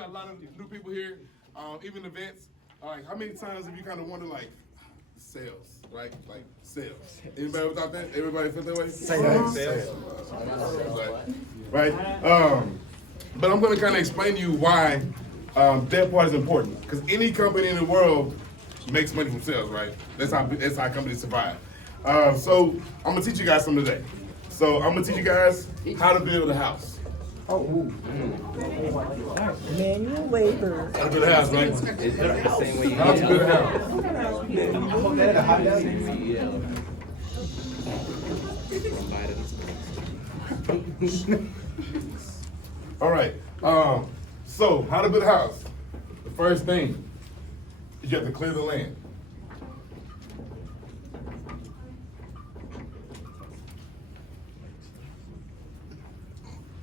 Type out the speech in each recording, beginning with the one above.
got a lot of new people here, even the vets. Like, how many times have you kind of wondered, like, sales, right? Like, sales. Anybody thought that? Everybody felt that way? Sales. Right? But I'm going to kind of explain to you why that part is important. Because any company in the world makes money from sales, right? That's how companies survive. So I'm going to teach you guys something today. So I'm going to teach you guys how to build a house. Manual labor. How to build a house, right? Is it the same way you How to build a house. All right. So how to build a house? The first thing is you have to clear the land.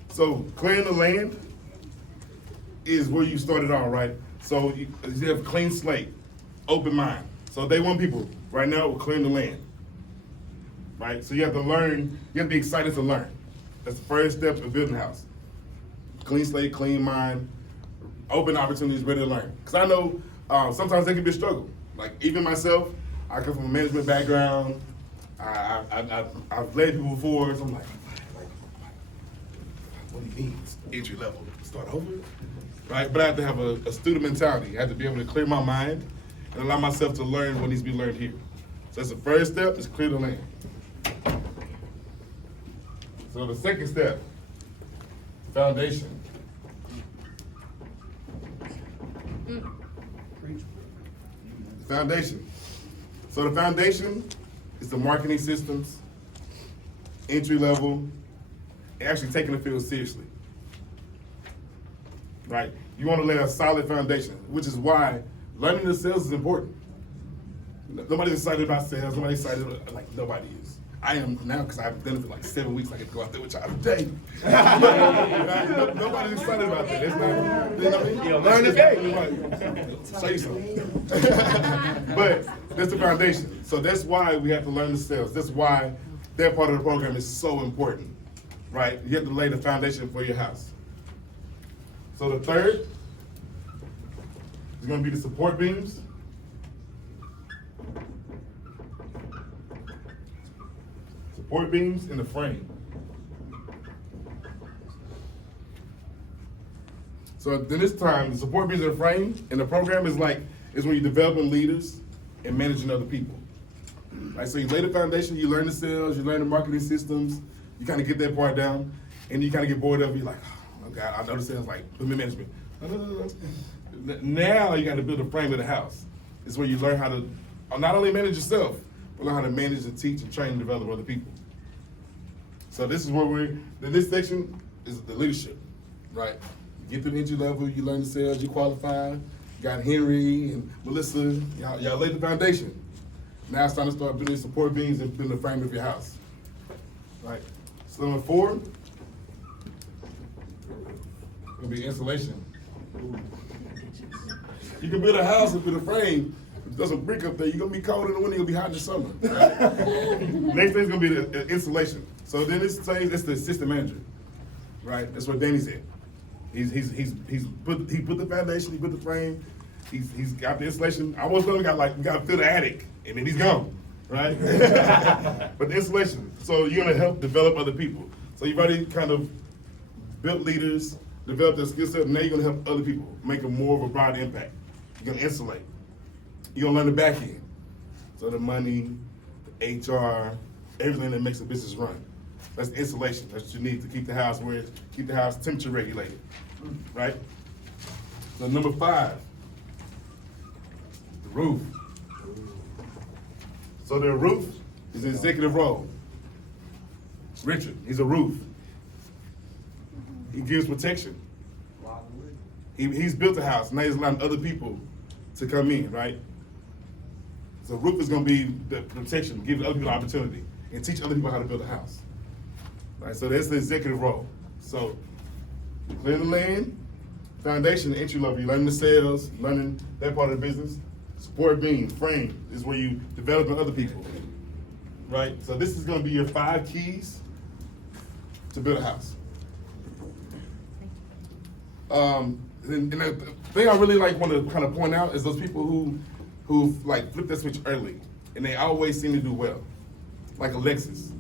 So clearing the land is where you started on, right? So you have a clean slate, open mind. So day one people, right now we're clearing the land, right? So you have to learn, you have to be excited to learn. That's the first step of building a house. Clean slate, clean mind, open opportunities, ready to learn. Because I know sometimes they can be a struggle. Like even myself, I come from a management background. I've led people before, so I'm like, what do you mean entry level? Start over? Right? But I have to have a student mentality. I have to be able to clear my mind and allow myself to learn what needs to be learned here. So that's the first step, is clear the land. So the second step, foundation. Foundation. So the foundation is the marketing systems, entry level, actually taking the field seriously. Right? You want to lay a solid foundation, which is why learning the sales is important. Nobody's excited about sales. Nobody's excited, like nobody is. I am now because I've done it for like 7 weeks. I get to go out there with y'all today. Nobody's excited about that. It's not, you know what I mean? You'll learn today. Show you something. But that's the foundation. So that's why we have to learn the sales. That's why that part of the program is so important. Right? You have to lay the foundation for your house. So the third is going to be the support beams. Support beams in the frame. So then this time, the support beams in the frame in the program is when you're developing leaders and managing other people. Right? So you lay the foundation, you learn the sales, you learn the marketing systems, you kind of get that part down, and you kind of get bored of it. You're like, oh God, I know the sales, like, put me in management. Now you got to build a frame of the house. It's where you learn how to not only manage yourself, but learn how to manage and teach and train and develop other people. So this is where this section is the leadership, right? You get to the entry level, you learn the sales, you qualify. You got Henry and Melissa, y'all laid the foundation. Now it's time to start building support beams and building the frame of your house, right? So number 4, gonna be insulation. You can build a house and build a frame. If it doesn't brick up there, you're gonna be cold in the winter, you're gonna be hot in the summer. Right? Next thing is gonna be the insulation. So then this thing, it's the assistant manager, right? That's where Danny's at. He put the foundation, he put the frame, he's got the insulation. I almost know we got to fill the attic, and then he's gone, right? But the insulation. So you're gonna help develop other people. So you've already kind of built leaders, developed their skill set. Now you're gonna help other people make a more of a broad impact. You're gonna insulate. You're gonna learn the back end. So the money, the HR, everything that makes a business run. That's the insulation. That's what you need to keep the house temperature regulated, right? So number 5, the roof. So the roof is an executive role. Richard, he's a roof. He gives protection. He's built a house. Now he's allowing other people to come in, right? So roof is going to be the protection, give other people opportunity, and teach other people how to build a house. Right? So that's the executive role. So clear the land, foundation, entry level. You learning the sales, learning that part of the business. Support beam, frame is where you developing other people. Right? So this is going to be your 5 keys to build a house. and the thing I really like want to kind of point out is those people who like flip that switch early, and they always seem to do well. Like Alexis,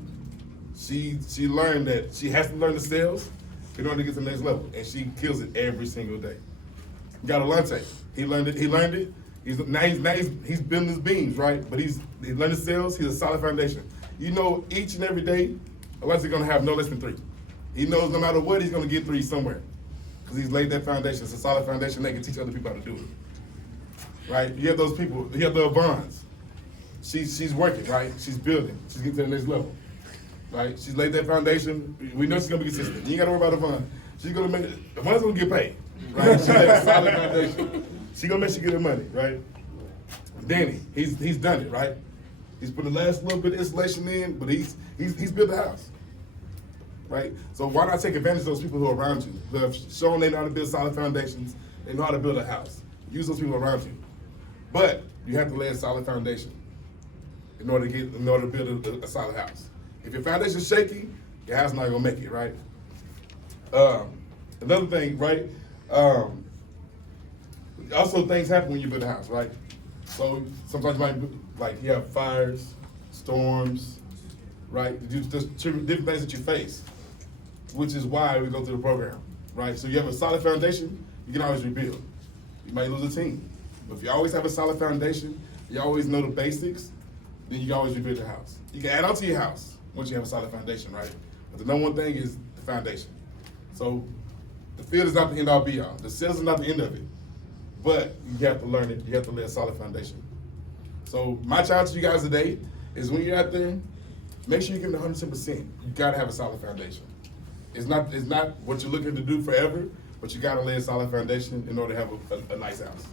she learned that she has to learn the sales in order to get to the next level, and she kills it every single day. You got Alante, he learned it. He's building his beams, right? But he learned the sales. He's a solid foundation. You know, each and every day, Alante's gonna have no less than 3. He knows no matter what, he's gonna get 3 somewhere. Because he's laid that foundation. It's a solid foundation. They can teach other people how to do it. Right? You have those people, you have the Bonds. She's working, right? She's building. She's getting to the next level. Right? She's laid that foundation. We know she's gonna be consistent. You ain't gotta worry about Yvonne. She's gonna make it, Yvonne's gonna get paid. Right? She laid a solid foundation. She's gonna make sure you get her money, right? Danny, he's done it, right? He's put the last little bit of insulation in, but he's built the house. Right? So why not take advantage of those people who are around you, who have shown they know how to build solid foundations, they know how to build a house. Use those people around you. But you have to lay a solid foundation in order to build a solid house. If your foundation's shaky, your house not gonna make it, right? Another thing, right? Also things happen when you build a house, right? So sometimes you have fires, storms, right? There's different things that you face, which is why we go through the program, right? So you have a solid foundation, you can always rebuild. You might lose a team, but if you always have a solid foundation, you always know the basics, then you can always rebuild the house. You can add on to your house once you have a solid foundation, right? But the number one thing is the foundation. So the field is not the end all be all. The sales is not the end of it, but you have to learn it. You have to lay a solid foundation. So my challenge to you guys today is when you're out there, make sure you give it 110%. You gotta have a solid foundation. It's not what you're looking to do forever, but you gotta lay a solid foundation in order to have a nice house.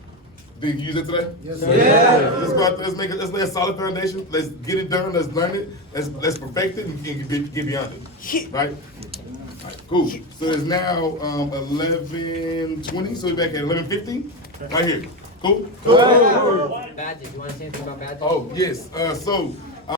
Did you use it today? Yes, sir. sir. Yeah. Let's go out there, let's lay a solid foundation. Let's get it done, let's learn it, let's perfect it and get beyond it. Right? All right, cool. So it's now 11:20, so we're back at 11:50, right here. Cool? Badges, you want to say anything about badges? Oh, yes. So